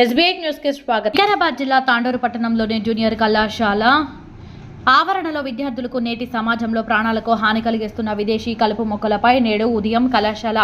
SBI న్యూస్కి స్వాగతం. వికారాబాద్ జిల్లా తాండూరు పట్టణంలోని జూనియర్ కళాశాల ఆవరణలో విద్యార్థులకు నేటి సమాజంలో ప్రాణాలకు హాని కలిగిస్తున్న విదేశీ కలుపు మొక్కలపై నేడు ఉదయం కళాశాల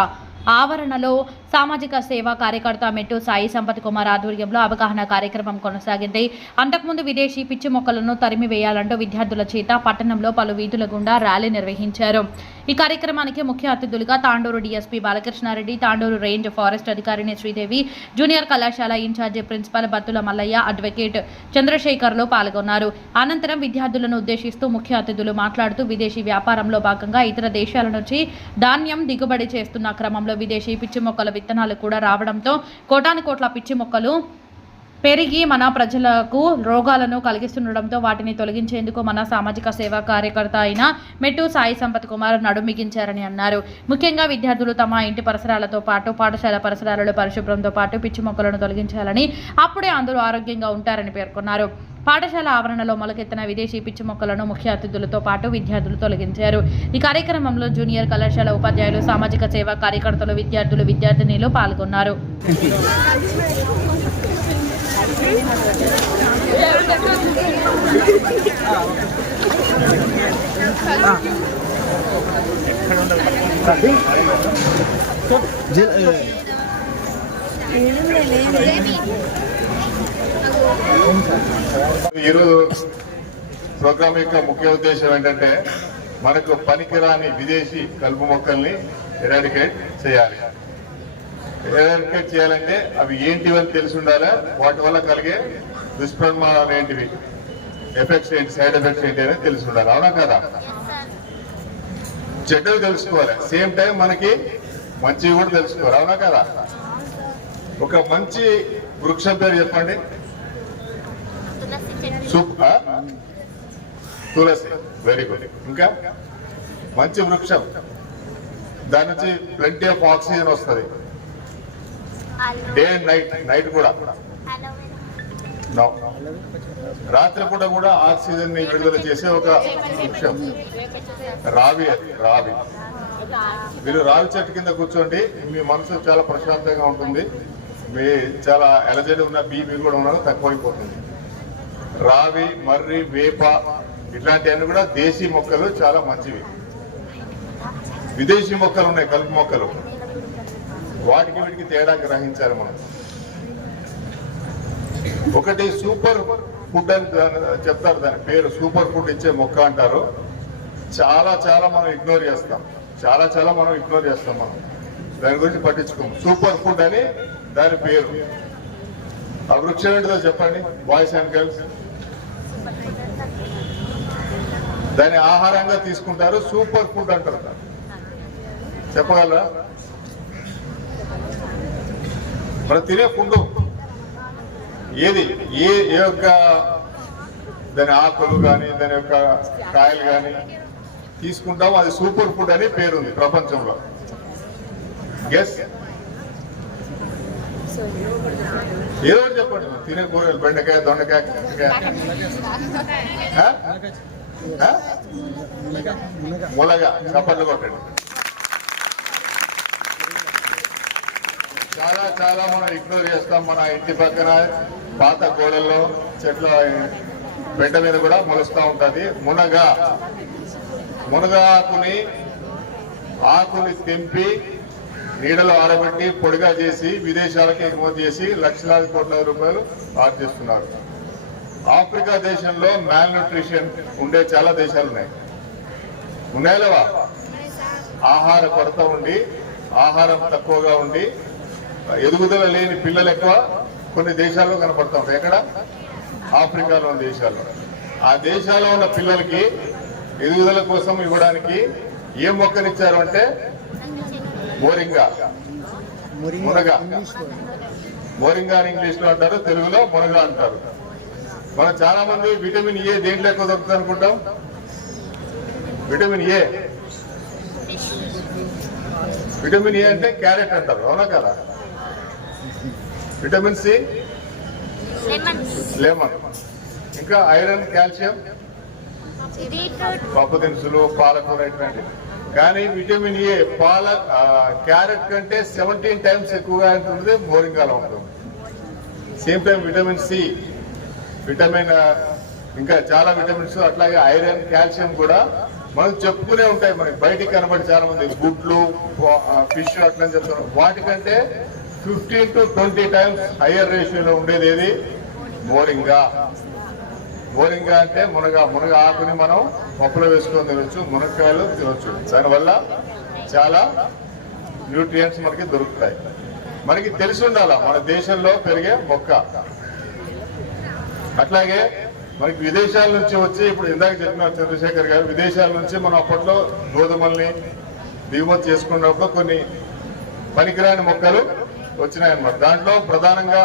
ఆవరణలో సామాజిక సేవా కార్యకర్త మెట్టు సాయి సంపత్ కుమార్ ఆధ్వర్యంలో అవగాహన కార్యక్రమం కొనసాగింది. అంతకుముందు విదేశీ పిచ్చి మొక్కలను తరిమి వేయాలంటూ విద్యార్థుల చేత పట్టణంలో పలు వీధుల గుండా ర్యాలీ నిర్వహించారు. ఈ కార్యక్రమానికి ముఖ్య అతిథులుగా Tandur DSP Balakrishna Reddy Tandur range forest అధికారిని శ్రీదేవి జూనియర్ కళాశాల in charge principal Battula Mallaiah advocate Chandrasekharlu పాల్గొన్నారు. అనంతరం విద్యార్థులను ఉద్దేశిస్తూ ముఖ్య అతిథులు మాట్లాడుతూ విదేశీ వ్యాపారంలో భాగంగా ఇతర దేశాల నుంచి ధాన్యం దిగుబడి చేస్తున్న క్రమంలో విదేశీ పిచ్చి మొక్కల విత్తనాలు కూడా రావడంతో కోటాను కోట్ల పిచ్చి మొక్కలు పెరిగి మన ప్రజలకు రోగాలను కలిగిస్తుండడంతో వాటిని తొలగించేందుకు మన సామాజిక సేవా కార్యకర్త అయిన మెట్టు సాయి సంపత్ కుమార్ నడుమిగించారని అన్నారు. ముఖ్యంగా విద్యార్థులు తమ ఇంటి పరిసరాలతో పాటు పాఠశాల పరిసరాలలో పరిశుభ్రంతో పాటు పిచ్చి మొక్కలను తొలగించాలని అప్పుడే అందరూ ఆరోగ్యంగా ఉంటారని పేర్కొన్నారు. పాఠశాల ఆవరణలో మొలకెత్తిన విదేశీ పిచ్చి మొక్కలను ముఖ్య అతిథులతో పాటు విద్యార్థులు తొలగించారు. ఈ కార్యక్రమంలో జూనియర్ కళాశాల ఉపాధ్యాయులు సామాజిక సేవా కార్యకర్తలు విద్యార్థులు విద్యార్థినిలు పాల్గొన్నారు. ఈరోజు ప్రోగ్రాం యొక్క ముఖ్య ఉద్దేశం ఏంటంటే మనకు పనికిరాని విదేశీ కలుపు మొక్కల్ని ఎరాడికేట్ చేయాలి. ఎరాడికేట్ చేయాలంటే అవి ఏంటివని తెలిసి ఉండాలి? వాటి వల్ల కలిగే దుష్పరిణామాలు ఏంటివి? ఎఫెక్ట్స్ ఏంటి? సైడ్ ఎఫెక్ట్స్ ఏంటి అనేది తెలిసి ఉండాలి. అవునా కదా? చెడ్డవి తెలుసుకోవాలి. సేమ్ టైం మనకి మంచివి కూడా తెలుసుకోవాలి. అవునా కదా? ఒక మంచి వృక్షం పేరు చెప్పండి? తులసి వెరీ గుడ్ ఇంకా? మంచి వృక్షం. దాని నుంచి ప్lenty ఆఫ్ ఆక్సిజన్ వస్తుంది. డే అండ్ నైట్ నైట్ కూడా. No. రాత్రిపూట కూడా ఆక్సిజన్ని విడుదల చేసే ఒక వృక్షం రావి అది రావి. మీరు రావి చెట్టు కింద కూర్చోండి మీ మనసు చాలా ప్రశాంతంగా ఉంటుంది. మీ చాలా ఎలర్జీ ఉన్న బీపీ కూడా ఉన్న తక్కువైపోతుంది. రావి మర్రి వేప ఇట్లాంటివన్నీ కూడా దేశీ మొక్కలు చాలా మంచివి. విదేశీ మొక్కలు ఉన్నాయి కలుపు మొక్కలు. వాటికి వీటికి తేడా గ్రహించాలి మనం. ఒకటి సూపర్ ఫుడ్ అని చెప్తారు దాని పేరు. సూపర్ ఫుడ్ ఇచ్చే మొక్క అంటారు. చాలా చాలా మనం ఇగ్నోర్ చేస్తాం. చాలా చాలా మనం ఇగ్నోర్ చేస్తాం మనం. దాని గురించి పట్టించుకోము. సూపర్ ఫుడ్ అని దాని పేరు. ఆ వృక్షం ఏంటిదో చెప్పండి. Boys and girls. దాన్ని ఆహారంగా తీసుకుంటారు. సూపర్ ఫుడ్ అంటారు. చెప్పగలరా? మనం తినే ఫుడ్ ఏది? ఏ ఏ యొక్క దాని ఆకులు కానీ దాని యొక్క కాయలు కానీ తీసుకుంటాం అది సూపర్ ఫుడ్ అని పేరుంది ప్రపంచంలో. ఎస్ ఏదో చెప్పండి. తినే కూరలు బెండకాయ దొండకాయ? ములగ చప్పట్లు కొట్టండి. చాలా చాలా మనం ఇగ్నోర్ చేస్తాం మన ఇంటి పక్కన పాత గోడల్లో చెట్ల బెడ్డ మీద కూడా మొలుస్తూ ఉంటది. మునగ మునగ ఆకుని ఆకుని తెంపి నీడలో ఆరబెట్టి పొడిగా చేసి విదేశాలకు ఎగుమతి చేసి లక్షలాది కోట్ల రూపాయలు ఆర్జిస్తున్నారు ఆఫ్రికా దేశంలో మ్యాల్ న్యూట్రిషన్ ఉండే చాలా దేశాలు ఉన్నాయి. ఉన్నాయా లేవా? ఆహార కొరత ఉండి ఆహారం తక్కువగా ఉండి ఎదుగుదల లేని పిల్లలు ఎక్కువ కొన్ని దేశాల్లో కనపడతా ఉంటాయి. ఎక్కడ? ఆఫ్రికాలో ఉన్న దేశాల్లో. ఆ దేశాల్లో ఉన్న పిల్లలకి ఎదుగుదల కోసం ఇవ్వడానికి ఏం మొక్కనిచ్చారు అంటే మోరింగా. మునగ. మోరింగా అని ఇంగ్లీష్లో అంటారు తెలుగులో మునగ అంటారు. మనం చాలా మంది విటమిన్ ఏ దేంట్లో ఎక్కువ దొరుకుతుంది అనుకుంటాం? Vitamin A. విటమిన్ ఏ అంటే క్యారెట్ అంటారు అవునా కదా? Vitamin C? లెమన్. ఇంకా ఐరన్ కాల్షియం? పప్పు దినుసులు పాలకూర ఇట్లాంటివి కానీ విటమిన్ ఏ పాల క్యారెట్ కంటే సెవెంటీన్ టైమ్స్ ఎక్కువగా ఉంటుంది మోరింగాలో ఉంటుంది. Same time vitamin C vitamin ఇంకా చాలా విటమిన్స్ అట్లాగే ఐరన్ కాల్షియం కూడా మనం చెప్పుకునే ఉంటాయి. మనకి బయటికి కనబడి చాలా మంది గుడ్లు ఫిష్ అట్లా అని చెప్తారు వాటికంటే fifteen to twenty times higher రేషియోలో ఉండేది ఏది? మోరింగా మోరింగా అంటే మునగ. మునగ ఆకుని మనం పప్పులో వేసుకొని తినొచ్చు మునక్కాయలు తినొచ్చు. దానివల్ల చాలా న్యూట్రియంట్స్ మనకి దొరుకుతాయి. మనకి తెలిసి ఉండాల? మన దేశంలో పెరిగే మొక్క. అట్లాగే మనకి విదేశాల నుంచి వచ్చి ఇప్పుడు ఇందాక చెప్పిన చంద్రశేఖర్ గారు విదేశాల నుంచి మనం అప్పట్లో గోధుమల్ని దిగుమతి చేసుకున్నప్పుడు కొన్ని పనికిరాని మొక్కలు వచ్చినాయన్నమాట దాంట్లో ప్రధానంగా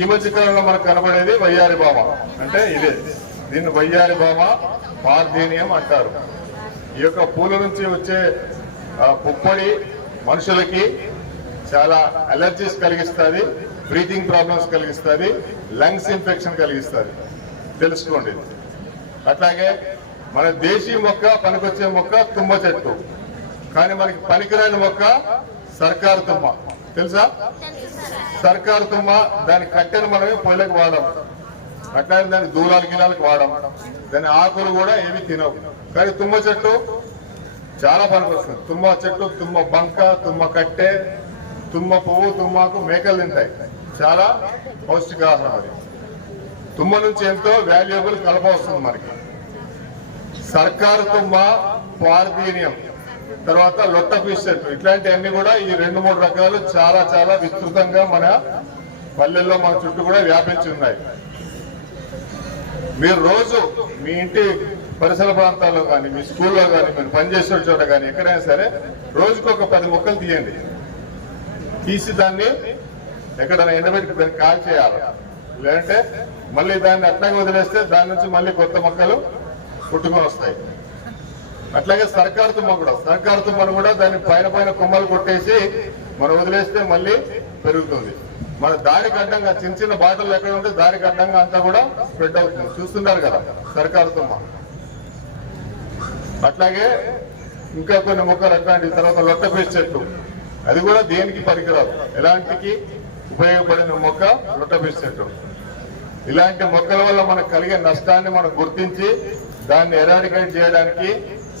ఈ మధ్య కాలంలో మనకు కనబడేది వయ్యారి భామ అంటే ఇదే. దీన్ని వయ్యారి భామ పార్థేనియం అంటారు. ఈ యొక్క పూల నుంచి వచ్చే పుప్పొడి మనుషులకి చాలా అలర్జీస్ కలిగిస్తుంది బ్రీతింగ్ ప్రాబ్లమ్స్ కలిగిస్తుంది లంగ్స్ ఇన్ఫెక్షన్ కలిగిస్తుంది. తెలుసుకోండి. అట్లాగే మన దేశీ మొక్క పనికొచ్చే మొక్క తుమ్మ చెట్టు. కానీ మనకి పనికిరాని మొక్క సర్కారు తుమ్మ. తెలుసా? సర్కారు తుమ్మ దాని కట్టెను మనమే పొయ్యిలకు వాడడం అట్లానే దాని దూలాల గిలాలకు వాడడం దాని ఆకులు కూడా ఏమి తినవు. కానీ తుమ్మ చెట్టు చాలా పనికొస్తుంది. తుమ్మ చెట్టు తుమ్మ బంక తుమ్మ కట్టె తుమ్మ పువ్వు తుమ్మకు మేకలు తింటాయి. చాలా పౌష్టికాహారం అది. తుమ్మ నుంచి ఎంతో వాల్యుయబుల్ కలప వస్తుంది మనకి. సర్కారు తుమ్మ పార్దీనియం. తర్వాత లొట్ట ఫిష్ సెట్ ఇట్లాంటివన్నీ కూడా ఈ రెండు మూడు రకాలు చాలా చాలా విస్తృతంగా మన పల్లెల్లో మన చుట్టూ కూడా వ్యాపించి ఉన్నాయి. మీరు రోజు మీ ఇంటి పరిసర ప్రాంతాల్లో కానీ మీ స్కూల్లో కానీ మీరు పనిచేసిన చోట కానీ ఎక్కడైనా సరే రోజుకు ఒక పది మొక్కలు తీయండి. తీసి దాన్ని ఎక్కడైనా ఎండబెట్టి దాన్ని కాల్ చేయాలి. లేదంటే మళ్ళీ దాన్ని అట్లాగే వదిలేస్తే దాని నుంచి మళ్ళీ కొత్త మొక్కలు పుట్టుకొని వస్తాయి. అట్లాగే సర్కార్ తుమ్మ కూడా సర్కార్ తుమ్మను కూడా దాని పైన పైన కొమ్మలు కొట్టేసి మనం వదిలేస్తే మళ్ళీ పెరుగుతుంది. మన దారికి అడ్డంగా చిన్న చిన్న బాటలు ఎక్కడ ఉంటే దారికి అడ్డంగా అంతా కూడా స్ప్రెడ్ అవుతుంది. చూస్తున్నారు కదా సర్కార్ తుమ్మ. అట్లాగే ఇంకా కొన్ని మొక్కలు అట్లాంటి తర్వాత లొట్టపేసి చెట్టు అది కూడా దేనికి పనికిరాదు ఎలాంటికి ఉపయోగపడిన మొక్క లొట్టపేసి చెట్టు. ఇలాంటి మొక్కల వల్ల మనకు కలిగే నష్టాన్ని మనం గుర్తించి దాన్ని ఎరాడికేట్ చేయడానికి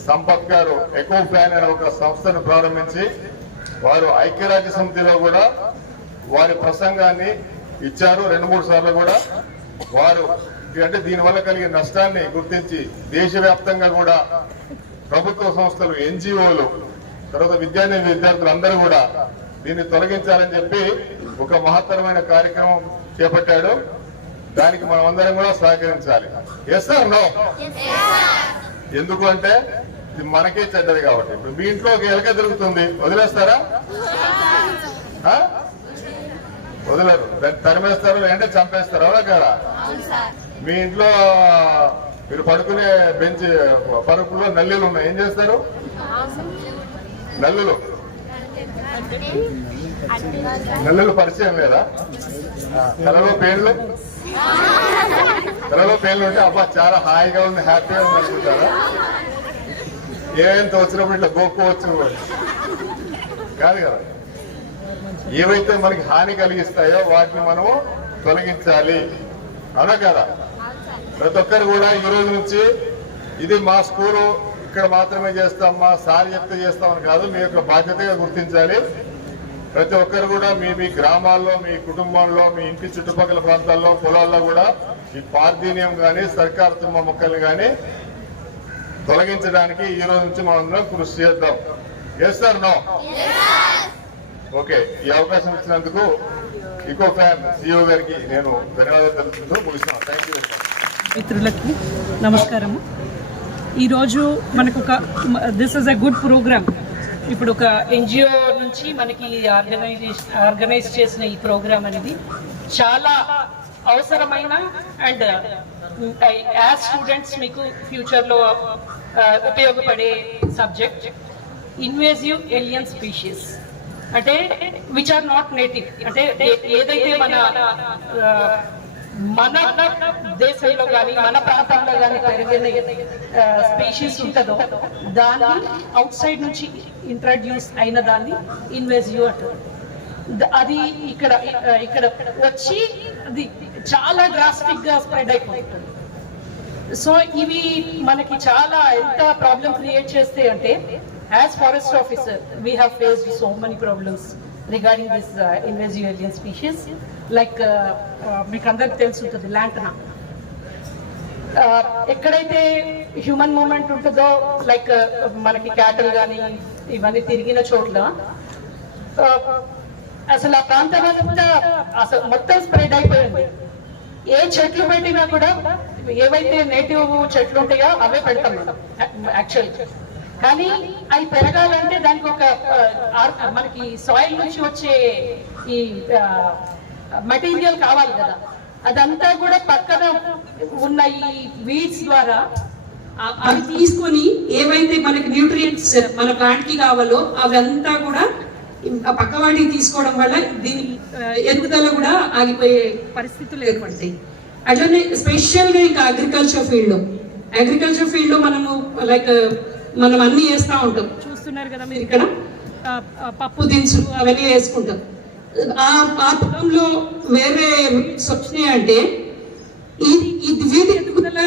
సంపత్ గారు ఎకో ఫ్యాన్ అనే ఒక సంస్థను ప్రారంభించి వారు ఐక్యరాజ్య సమితిలో కూడా వారి ప్రసంగాన్ని ఇచ్చారు. రెండు మూడు సార్లు కూడా వారు అంటే దీనివల్ల కలిగే నష్టాన్ని గుర్తించి దేశవ్యాప్తంగా కూడా ప్రభుత్వ సంస్థలు ఎన్జిఓలు తర్వాత విద్యార్థి విద్యార్థులు అందరూ కూడా దీన్ని తొలగించాలని చెప్పి ఒక మహత్తరమైన కార్యక్రమం చేపట్టాడు. దానికి మనం అందరం కూడా సహకరించాలి. ఎస్ సార్ నో ఎందుకు అంటే ఇది మనకే చెడ్డది కాబట్టి. ఇప్పుడు మీ ఇంట్లో ఒక ఎలక తిరుగుతుంది వదిలేస్తారా? వదలరు. దాన్ని తరిమేస్తారు లేదంటే చంపేస్తారు. అవునా కదా? మీ ఇంట్లో మీరు పడుకునే బెంచ్ పరుపులో నల్లులు ఉన్నాయి. ఏం చేస్తారు? నల్లులు. నల్లులు పరిచయం లేదా? తలలో పేర్లు తలలో పేర్లు ఉంటే అబ్బా చాలా హాయిగా ఉంది హ్యాపీగా ఉంది అనుకుంటారా? ఏమైంత వచ్చినప్పుడు ఇట్లా గోక్కోవచ్చు కాదు కదా? ఏవైతే మనకి హాని కలిగిస్తాయో వాటిని మనము తొలగించాలి. అవునా కదా? ప్రతి ఒక్కరు కూడా ఈ రోజు నుంచి ఇది మా స్కూలు ఇక్కడ మాత్రమే చేస్తాం మా సార్ చెప్తే చేస్తామని కాదు మీ యొక్క బాధ్యతగా గుర్తించాలి. ప్రతి ఒక్కరు కూడా మీ మీ గ్రామాల్లో మీ కుటుంబంలో మీ ఇంటి చుట్టుపక్కల ప్రాంతాల్లో పొలాల్లో కూడా ఈ పార్థీనియం కానీ సర్కారు తుమ్మ మొక్కలు కానీ తొలగించడానికి ఈ రోజు నుంచి మనం అందరం కృషి చేద్దాం. ఎస్ సార్ నో ఓకే ఈ అవకాశం ఇచ్చినందుకు ఇకో ఫ్యాన్ సిఇఓ గారికి నేను ధన్యవాదాలు తెలుపుతూ ముగిస్తున్నాను. థ్యాంక్ యూ మిత్రులకి నమస్కారము. ఈరోజు మనకు ఒక this is a good programme ఇప్పుడు ఒక ఎన్జిఓ నుంచి మనకి ఆర్గనైజేషన్ ఆర్గనైజ్ చేసిన ఈ ప్రోగ్రామ్ అనేది చాలా అవసరమైన అండ్ యాజ్ స్టూడెంట్స్ మీకు ఫ్యూచర్లో uh, ఉపయోగపడే సబ్జెక్ట్ ఇన్వేజివ్ ఏలియన్ స్పీషీస్ అంటే విచ్ ఆర్ నాట్ నేటివ్ అంటే ఏదైతే మన uh, మన దేశంలో కానీ మన ప్రాంతంలో కానీ పెరిగిన uh, స్పీషీస్ ఉంటుందో దాన్ని అవుట్ సైడ్ నుంచి ఇంట్రడ్యూస్ అయిన దాన్ని ఇన్వేజివ్ అంటారు. అది ఇక్కడ ఇక్కడ వచ్చి అది చాలా డ్రాస్టిక్గా స్ప్రెడ్ అయిపోతుంది. సో ఇవి మనకి చాలా ఎంత ప్రాబ్లం క్రియేట్ చేస్తే అంటే as forest officer we have faced so many problems regarding this invasive alien species like మీకు అందరికి తెలిసి ఉంటుంది ల్యాంటనా. Uh, ఎక్కడైతే హ్యూమన్ మూమెంట్ ఉంటుందో లైక్ uh, మనకి క్యాటల్ కానీ ఇవన్నీ తిరిగిన చోట్ల uh, అసలు ఆ ప్రాంతం అంతా అసలు మొత్తం స్ప్రెడ్ అయిపోయింది. ఏ చెట్లు పెట్టినా కూడా ఏవైతే నేటివ్ చెట్లు ఉంటాయో అవే పెడతాం యాక్చువల్ కానీ అవి పెరగాలంటే దానికి ఒక మనకి సాయిల్ నుంచి వచ్చే ఈ మెటీరియల్ కావాలి కదా. అదంతా కూడా పక్కన ఉన్న ఈ వీడ్స్ ద్వారా అవి తీసుకొని ఏవైతే మనకి న్యూట్రియంట్స్ మన ప్లాంట్కి కావాలో అవంతా కూడా ఆ పక్క వాటికి తీసుకోవడం వల్ల దీని ఎదుగుదల కూడా ఆగిపోయే పరిస్థితులు ఏర్పడతాయి. అట్లనే స్పెషల్గా ఇంకా అగ్రికల్చర్ ఫీల్డ్ అగ్రికల్చర్ ఫీల్డ్లో మనము లైక్ మనం అన్ని వేస్తా ఉంటాం. చూస్తున్నారు కదా మీరు ఇక్కడ పప్పు దినుసులు అవన్నీ వేసుకుంటాం. ఆ ఆ పొలంలో వేరే వచ్చినాయి అంటే ఇది ఇది వీధి ఎదుగుదల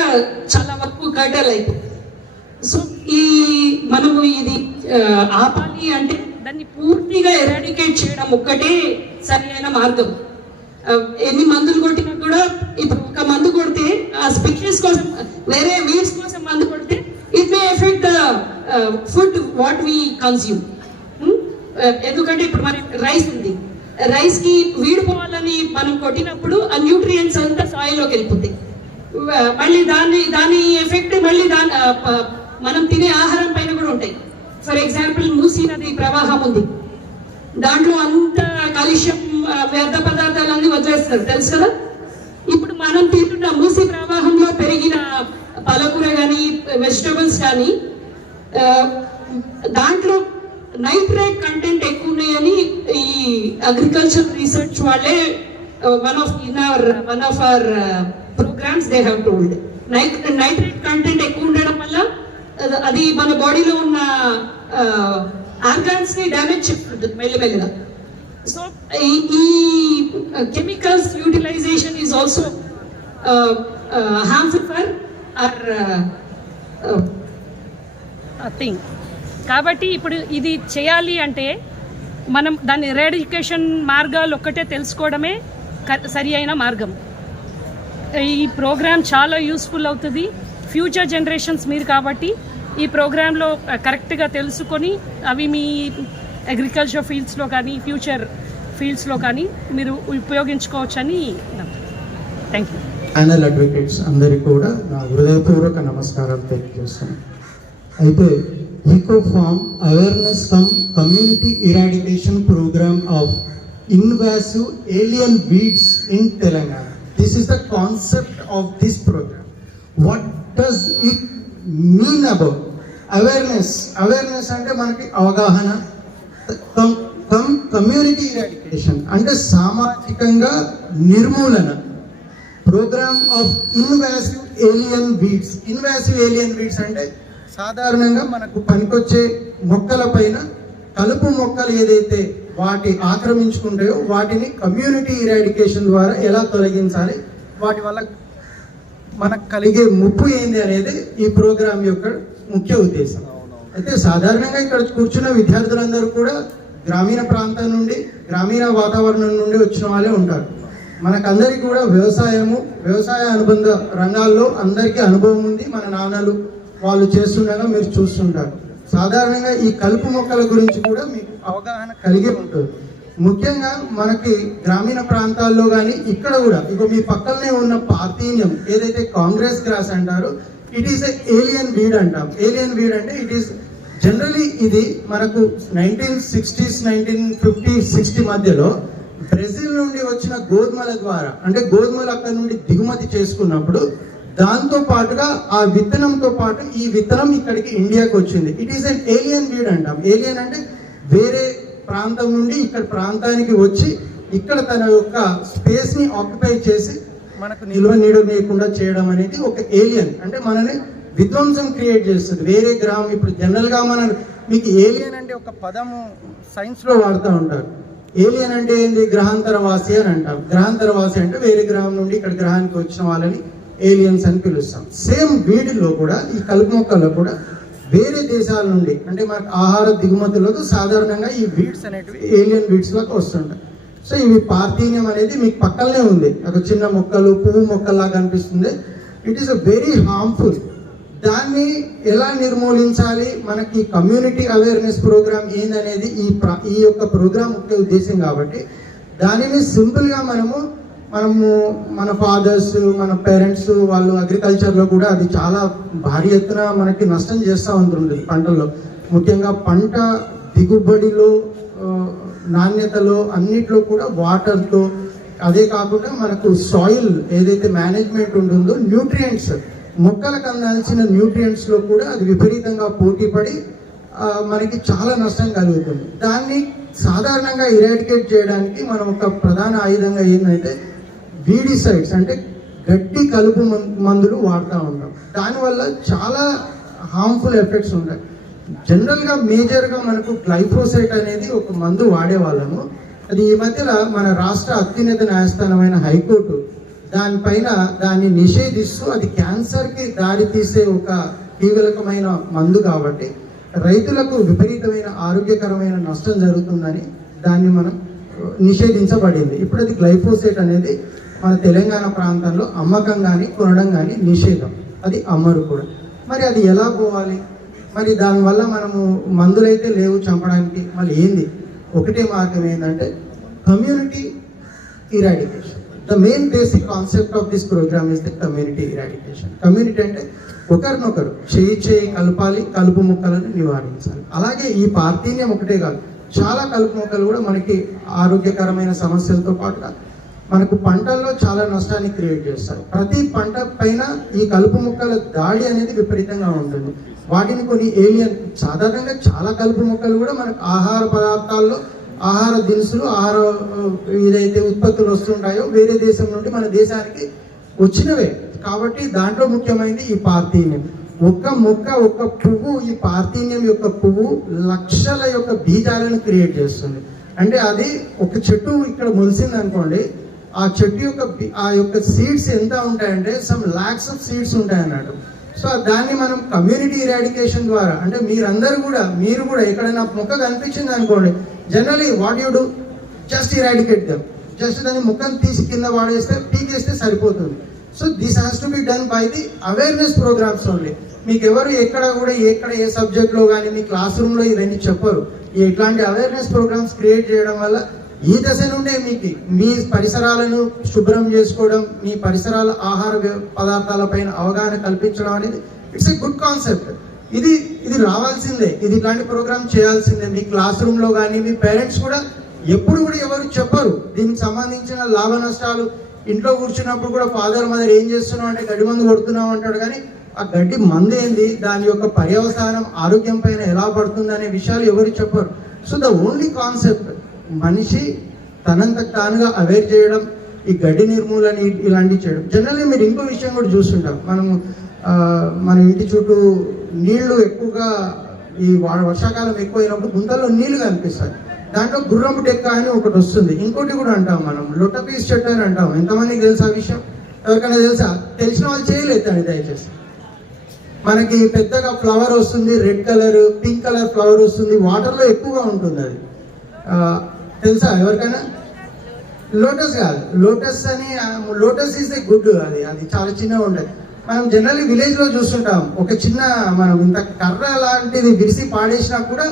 చాలా వరకు కట్టలు అయిపోతుంది సో ఈ మనము ఇది ఆపాలి అంటే దాన్ని పూర్తిగా ఎరాడికేట్ చేయడం ఒక్కటే సరైన మార్గం. ఎన్ని మందులు కొట్టినా కూడా ఇప్పుడు ఒక మందు కొడితే ఆ స్పీషీస్ కోసం వేరే వీడ్స్ కోసం మందు కొడితే it may affect the food what we consume. ఎందుకంటే ఇప్పుడు మనకి రైస్ ఉంది. రైస్కి వీడిపోవాలని మనం కొట్టినప్పుడు ఆ న్యూట్రియంట్స్ అంతా సాయిల్లోకి వెళ్ళిపోతాయి. మళ్ళీ దాని దాని ఎఫెక్ట్ మళ్ళీ దాని మనం తినే ఆహారం పైన కూడా ఉంటాయి. ఫర్ ఎగ్జాంపుల్ మూసీ నది ప్రవాహం ఉంది. దాంట్లో అంత కాలుష్యం వ్యర్థ పదార్థాలన్నీ వదిలేస్తారు. తెలుసు కదా? ఇప్పుడు మనం తింటున్న మూసి ప్రవాహంలో పెరిగిన పాలకూర కానీ వెజిటబుల్స్ కానీ దాంట్లో నైట్రేట్ కంటెంట్ ఎక్కువ ఉన్నాయని ఈ అగ్రికల్చర్ రీసెర్చ్ వాళ్ళే one of in our one of our programmes they have told nitrate content ఎక్కువ ఉండడం వల్ల అది మన బాడీలో ఉన్న ఆర్గాన్స్ని డ్యామేజ్ చేస్తుంటుంది మెల్లమెల్లగా సో ఈ chemicals utilisation is also harmful for our thing కాబట్టి ఇప్పుడు ఇది చేయాలి అంటే మనం దాని రెడ్యుకేషన్ మార్గాలు ఒక్కటే తెలుసుకోవడమే సరి అయిన మార్గం. ఈ ప్రోగ్రామ్ చాలా యూస్ఫుల్ అవుతుంది. ఫ్యూచర్ జనరేషన్స్ మీరు కాబట్టి ఈ ప్రోగ్రాంలో కరెక్ట్గా తెలుసుకొని అవి మీ అగ్రికల్చర్ ఫీల్డ్స్లో కానీ ఫ్యూచర్ ఫీల్డ్స్లో కానీ మీరు ఉపయోగించుకోవచ్చని థ్యాంక్ యూ ప్యానల్ అడ్వకేట్స్ అందరికీ కూడా నా హృదయపూర్వక నమస్కారాలు తెలియజేస్తాను. అయితే eco farm awareness cum community eradication programme of invasive alien weeds in Telangana this is the concept of this programme what does it mean about awareness awareness అంటే మనకి అవగాహన. కమ్యూనిటీ ఇరాడికేషన్ అంటే సామాజికంగా నిర్మూలన. Programme of invasive alien weeds invasive alien weeds అంటే సాధారణంగా మనకు పనికొచ్చే మొక్కల పైన కలుపు మొక్కలు ఏదైతే వాటి ఆక్రమించుకుంటాయో వాటిని కమ్యూనిటీ ఇరాడికేషన్ ద్వారా ఎలా తొలగించాలి? వాటి వల్ల మనకు కలిగే ముప్పు ఏంది అనేది ఈ ప్రోగ్రామ్ యొక్క ముఖ్య ఉద్దేశం. అయితే సాధారణంగా ఇక్కడ కూర్చున్న విద్యార్థులందరూ కూడా గ్రామీణ ప్రాంతం నుండి గ్రామీణ వాతావరణం నుండి వచ్చిన వాళ్ళే ఉంటారు. మనకందరికీ కూడా వ్యవసాయము వ్యవసాయ అనుబంధ రంగాల్లో అందరికీ అనుభవం ఉంది. మన నాన్నలు వాళ్ళు చేస్తుండగా మీరు చూస్తుంటారు. సాధారణంగా ఈ కలుపు మొక్కల గురించి కూడా మీకు అవగాహన కలిగి ఉంటుంది. ముఖ్యంగా మనకి గ్రామీణ ప్రాంతాల్లో కానీ ఇక్కడ కూడా ఇక మీ పక్కనే ఉన్న పార్థీన్యం ఏదైతే కాంగ్రెస్ గ్రాస్ అంటారో ఇట్ ఈస్ ఏలియన్ వీడ్ అంటాం. ఏలియన్ వీడ్ అంటే ఇట్ ఈస్ జనరలీ ఇది మనకు nineteen sixties nineteen fifty sixty మధ్యలో బ్రెజిల్ నుండి వచ్చిన గోధుమల ద్వారా అంటే గోధుమలు అక్కడ నుండి దిగుమతి చేసుకున్నప్పుడు దాంతో పాటుగా ఆ విత్తనంతో పాటు ఈ విత్తనం ఇక్కడికి ఇండియాకి వచ్చింది. It is an alien weed అంటాం. ఏలియన్ అంటే వేరే ప్రాంతం నుండి ఇక్కడ ప్రాంతానికి వచ్చి ఇక్కడ తన యొక్క స్పేస్ని ఆక్యుపై చేసి మనకు నిల్వ లేకుండా చేయడం అనేది ఒక ఏలియన్ అంటే మనని విధ్వంసం క్రియేట్ చేస్తుంది. వేరే గ్రామం ఇప్పుడు జనరల్గా మన మీకు ఏలియన్ అంటే ఒక పదము సైన్స్లో వాడుతూ ఉంటారు. ఏలియన్ అంటే ఏంది? గ్రహాంతరవాసి అని అంటాం. గ్రహాంతరవాసి అంటే వేరే గ్రహం నుండి ఇక్కడ గ్రహానికి వచ్చిన వాళ్ళని ఏలియన్స్ అని పిలుస్తాం. సేమ్ వీటిల్లో కూడా ఈ కలుపు మొక్కల్లో కూడా వేరే దేశాల నుండి అంటే మనకు ఆహార దిగుమతులకు సాధారణంగా ఈ వీడ్స్ అనేటివి ఏలియన్ వీడ్స్లకు వస్తుంటాయి. సో ఈ పార్థీనియం అనేది మీకు పక్కనే ఉంది. ఒక చిన్న మొక్కలు పువ్వు మొక్కల్లా కనిపిస్తుంది. It is a very harmful దాన్ని ఎలా నిర్మూలించాలి? మనకి కమ్యూనిటీ అవేర్నెస్ ప్రోగ్రామ్ ఏందనేది ఈ ప్ర- ఈ యొక్క ప్రోగ్రామ్ ముఖ్య ఉద్దేశం కాబట్టి దానిని సింపుల్గా మనము మనము మన ఫాదర్స్ మన పేరెంట్స్ వాళ్ళు అగ్రికల్చర్లో కూడా అది చాలా భారీ ఎత్తున మనకి నష్టం చేస్తూ ఉంటుంది పంటల్లో. ముఖ్యంగా పంట దిగుబడిలో నాణ్యతలో అన్నిట్లో కూడా వాటర్తో అదే కాకుండా మనకు సాయిల్ ఏదైతే మేనేజ్మెంట్ ఉంటుందో న్యూట్రియంట్స్ మొక్కలకు అందాల్సిన న్యూట్రియంట్స్లో కూడా అది విపరీతంగా పోటీ పడి మనకి చాలా నష్టం కలుగుతుంది. దాన్ని సాధారణంగా ఇరాడికేట్ చేయడానికి మనం ఒక ప్రధాన ఆయుధంగా ఏంటంటే వీడిసైడ్స్ అంటే గడ్డి కలుపు మం- మందులు వాడుతూ ఉంటాం. దానివల్ల చాలా హార్మ్ఫుల్ ఎఫెక్ట్స్ ఉంటాయి. జనరల్గా మేజర్గా మనకు గ్లైఫోసైట్ అనేది ఒక మందు వాడేవాళ్ళము. అది ఈ మధ్యలో మన రాష్ట్ర అత్యున్నత న్యాయస్థానమైన హైకోర్టు దానిపైన దాన్ని నిషేధిస్తూ అది క్యాన్సర్కి దారి తీసే ఒక తీవ్రకమైన మందు కాబట్టి రైతులకు విపరీతమైన ఆరోగ్యకరమైన నష్టం జరుగుతుందని దాన్ని మనం నిషేధించబడింది. ఇప్పుడు అది గ్లైఫోసేట్ అనేది మన తెలంగాణ ప్రాంతంలో అమ్మకం కానీ కొనడం కానీ నిషేధం. అది అమ్మరు కూడా. మరి అది ఎలా పోవాలి? మరి దానివల్ల మనము మందులైతే లేవు చంపడానికి. మళ్ళీ ఏంది? ఒకటే మార్గం ఏంటంటే community eradication the main basic concept of this programme is the community eradication community అంటే ఒకరినొకరు చేయి చేయి కలపాలి కలుపు మొక్కలను నివారించాలి. అలాగే ఈ పార్థీన్యం ఒకటే కాదు చాలా కలుపు మొక్కలు కూడా మనకి ఆరోగ్యకరమైన సమస్యలతో పాటుగా మనకు పంటల్లో చాలా నష్టాన్ని క్రియేట్ చేస్తారు ప్రతి పంట పైన ఈ కలుపు మొక్కల దాడి అనేది విపరీతంగా ఉంటుంది. వాటిని కొన్ని ఏలియన్ సాధారణంగా చాలా కలుపు మొక్కలు కూడా మనకు ఆహార పదార్థాల్లో ఆహార దినుసులు ఆహార ఏదైతే ఉత్పత్తులు వస్తుంటాయో వేరే దేశం నుండి మన దేశానికి వచ్చినవే. కాబట్టి దాంట్లో ముఖ్యమైనది ఈ పార్థీన్యం ఒక్క మొక్క ఒక్క పువ్వు ఈ పార్థీన్యం యొక్క పువ్వు లక్షల యొక్క బీజాలను క్రియేట్ చేస్తుంది. అంటే అది ఒక చెట్టు ఇక్కడ మొలిసింది అనుకోండి ఆ చెట్టు యొక్క ఆ యొక్క సీడ్స్ ఎంత ఉంటాయంటే సమ్ లాక్స్ ఆఫ్ సీడ్స్ ఉంటాయి అన్నట్టు సో దాన్ని మనం కమ్యూనిటీ ఇరాడికేషన్ ద్వారా అంటే మీరందరూ కూడా మీరు కూడా ఎక్కడైనా మొక్క కనిపించింది అనుకోండి generally what you do just eradicate them just దాన్ని ముక్కను తీసి కింద వాడేస్తే పీకేస్తే సరిపోతుంది. So this has to be done by the awareness programmes only మీకు ఎవరు ఎక్కడ కూడా ఎక్కడ ఏ సబ్జెక్ట్లో కానీ మీ క్లాస్ రూమ్లో ఇవన్నీ చెప్పరు. ఇట్లాంటి అవేర్నెస్ ప్రోగ్రామ్స్ క్రియేట్ చేయడం వల్ల ఈ దశ నుండే మీకు మీ పరిసరాలను శుభ్రం చేసుకోవడం మీ పరిసరాల ఆహార పదార్థాలపైన అవగాహన కల్పించడం అనేది ఇట్స్ ఎ గుడ్ కాన్సెప్ట్. ఇది ఇది రావాల్సిందే. ఇది ఇలాంటి ప్రోగ్రామ్ చేయాల్సిందే. మీ క్లాస్ రూమ్లో కానీ మీ పేరెంట్స్ కూడా ఎప్పుడు కూడా ఎవరు చెప్పరు. దీనికి సంబంధించిన లాభ నష్టాలు ఇంట్లో కూర్చున్నప్పుడు కూడా ఫాదర్ మదర్ ఏం చేస్తున్నావు అంటే గడ్డి మందు కొడుతున్నావు అంటాడు కానీ ఆ గడ్డి మందు ఏంది? దాని యొక్క పర్యవసానం ఆరోగ్యం పైన ఎలా పడుతుంది అనే విషయాలు ఎవరు చెప్పరు. సో ద ఓన్లీ కాన్సెప్ట్ మనిషి తనంత తానుగా అవేర్ చేయడం ఈ గడ్డి నిర్మూలన ఇలాంటివి చేయడం. జనరల్లీ మీరు ఇంకో విషయం కూడా చూస్తుంటాం. మనము మన ఇంటి చుట్టూ నీళ్ళు ఎక్కువగా ఈ వా- వర్షాకాలం ఎక్కువైనప్పుడు గుంతల్లో నీళ్ళు కనిపిస్తాయి. దాంట్లో గుర్రపు డెక్క అని ఒకటి వస్తుంది. ఇంకోటి కూడా అంటాం మనం. లొట్టపీస్ చెట్టు అని అంటాం. ఎంతమందికి తెలుసా ఆ విషయం? ఎవరికైనా తెలుసా? తెలిసిన వాళ్ళు చేయలేదండి దయచేసి. మనకి పెద్దగా ఫ్లవర్ వస్తుంది red colour pink colour flower వస్తుంది వాటర్లో ఎక్కువగా ఉంటుంది అది. తెలుసా ఎవరికైనా? లోటస్ కాదు. లోటస్ అని లోటస్ ఈజ్ ఏ గుడ్ అది అది చాలా చిన్నగా ఉండేది. మనం జనరల్లీ విలేజ్లో చూస్తుంటాం. ఒక చిన్న మనం ఇంత కర్ర లాంటిది విరిసి పాడేసినా కూడా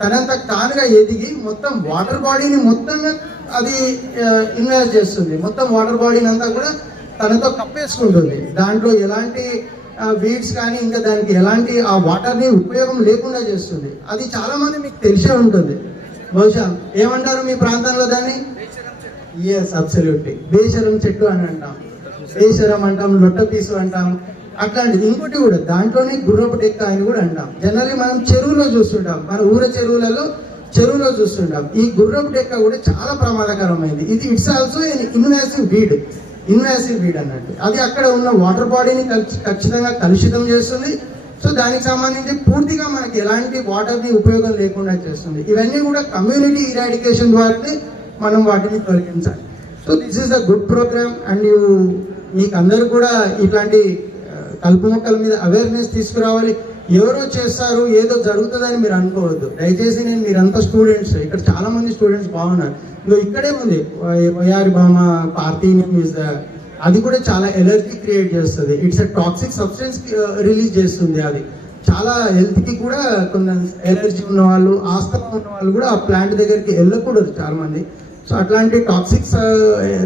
తనంత తానుగా ఎదిగి మొత్తం వాటర్ బాడీని మొత్తం అది ఇన్వెస్ట్ చేస్తుంది. మొత్తం వాటర్ బాడీని అంతా కూడా తనతో కప్పేసుకుంటుంది. దాంట్లో ఎలాంటి వీడ్స్ కానీ ఇంకా దానికి ఎలాంటి ఆ వాటర్ని ఉపయోగం లేకుండా చేస్తుంది. అది చాలామంది మీకు తెలిసే ఉంటుంది. బహుశా ఏమంటారు మీ ప్రాంతంలో దాన్ని? ఎస్ అబ్సల్యూట్లీ బేషరం చెట్టు అని అంటాం. బేషరం అంటాం లొట్ట పీసు అంటాం. అట్లాంటిది. ఇంకోటి కూడా దాంట్లోనే గుర్రపు డెక్క అని కూడా అంటాం. జనరల్లీ మనం చెరువులో చూస్తుంటాం. మన ఊర చెరువులలో చెరువులో చూస్తుంటాం. ఈ గుర్రపు డెక్క కూడా చాలా ప్రమాదకరమైంది. ఇది it's also invasive weed invasive weed అన్నట్టు. అది అక్కడ ఉన్న వాటర్ బాడీని ఖచ్చితంగా కలుషితం చేస్తుంది. సో దానికి సంబంధించి పూర్తిగా మనకి ఎలాంటి వాటర్ని ఉపయోగం లేకుండా చేస్తుంది. ఇవన్నీ కూడా కమ్యూనిటీ ఇరాడికేషన్ ద్వారానే మనం వాటిని తొలగించాలి. So this is a good programme and మీకు అందరూ కూడా ఇట్లాంటి కలుపు మొక్కల మీద అవేర్నెస్ తీసుకురావాలి. ఎవరో చేస్తారు ఏదో జరుగుతుందని మీరు అనుకోవద్దు. దయచేసి నేను మీరంతా స్టూడెంట్స్ ఇక్కడ చాలా మంది స్టూడెంట్స్ బాగున్నారు ఇక్కడే ఉంది. వై- భామ పార్టీ నేమ్ ఇస్ ద అది కూడా చాలా ఎలర్జీ క్రియేట్ చేస్తుంది. It's a toxic substance release చేస్తుంది అది. చాలా హెల్త్కి కూడా కొంత ఎలర్జీ ఉన్న వాళ్ళు ఆస్తమా ఉన్న వాళ్ళు కూడా ఆ ప్లాంట్ దగ్గరికి వెళ్ళకూడదు చాలా మంది సో అట్లాంటి టాక్సిక్స్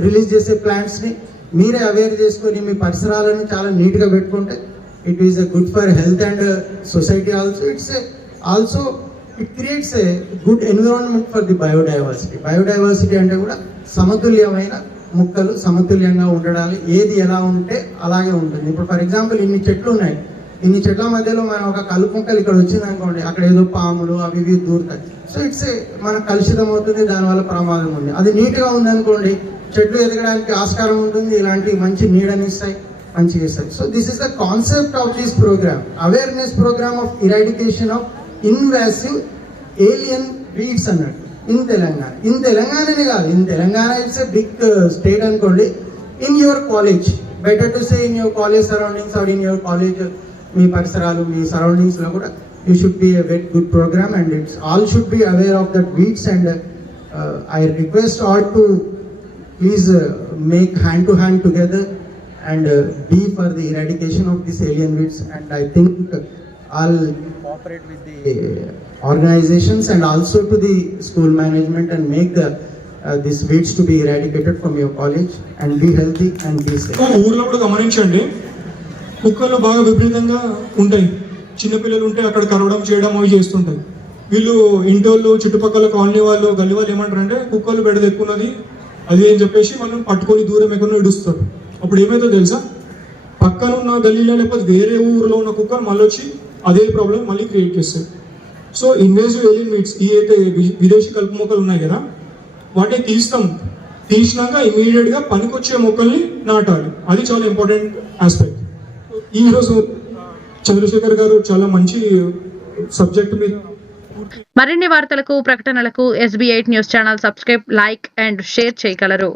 రిలీజ్ uh, చేసే ప్లాంట్స్ని మీరే అవేర్ చేసుకొని మీ పరిసరాలను చాలా నీట్గా పెట్టుకుంటే it is a good for health and society also it's also it creates a good environment for the biodiversity biodiversity అంటే కూడా సమతుల్యమైన మొక్కలు సమతుల్యంగా ఉండడాలి. ఏది ఎలా ఉంటే అలాగే ఉంటుంది. ఇప్పుడు ఫర్ ఎగ్జాంపుల్ ఇన్ని చెట్లు ఉన్నాయి. ఇన్ని చెట్ల మధ్యలో మనం ఒక కలుపు మొక్కలు ఇక్కడ వచ్చింది అనుకోండి అక్కడ ఏదో పాములు అవి ఇవి దూరుతాయి. సో ఇట్స్ మనకు కలుషితం అవుతుంది దానివల్ల ప్రమాదం ఉంది. అది నీట్గా ఉందనుకోండి చెట్లు ఎదగడానికి ఆస్కారం ఉంటుంది ఇలాంటి మంచి నీడనిస్తాయి మంచిగా ఇస్తాయి. So this is the concept of this programme awareness programme of eradication of invasive alien weeds అన్నట్టు ఇన్ తెలంగాణ. ఇన్ తెలంగాణనే కాదు in Telangana it's a big state అనుకోండి. In your college better to say in your college surroundings or in your college మీ పరిసరాలు మీ సరౌండింగ్స్లో కూడా you should be a very good programme and it's all should be aware of that weeds and I request all to please make hand to hand together and be for the for of this alien weeds and I think all cooperate with the organizations and also to the school management and make the uh, these weeds to be eradicated from your college and be healthy and be safe. ఊర్లో కూడా గమనించండి. కుక్కలు బాగా విపరీతంగా ఉంటాయి. చిన్నపిల్లలు ఉంటే అక్కడ కరవడం చేయడం అవి చేస్తుంటాయి. వీళ్ళు ఇంటోళ్ళు చుట్టుపక్కల కాలనీ వాళ్ళు గల్లీ వాళ్ళు ఏమంటారంటే కుక్కలు బెడద ఎక్కువ ఉన్నది అది అని చెప్పేసి మనం పట్టుకొని దూరం ఎక్కడో ఇడుస్తారు అప్పుడు ఏమైందో తెలుసా? పక్కన ఉన్న గల్లీలో లేకపోతే వేరే ఊరిలో ఉన్న కుక్కలు మళ్ళీ వచ్చి అదే ప్రాబ్లం మళ్ళీ క్రియేట్ చేస్తారు సో ఇన్వేజివ్ ఎలిమెంట్స్ మీట్స్ ఈ అయితే విదేశీ కలుపు మొక్కలు ఉన్నాయి కదా వాటిని తీస్తాం. తీసినాక ఇమీడియట్గా పనికొచ్చే మొక్కల్ని నాటాలి. అది చాలా ఇంపార్టెంట్ ఆస్పెక్ట్ ఈ రోజు చంద్రశేఖర్ గారు చాలా మంచి సబ్జెక్ట్ మీద మరిన్ని వార్తలకు ప్రకటనలకు SBI news channel subscribe like and share చేయగలరు.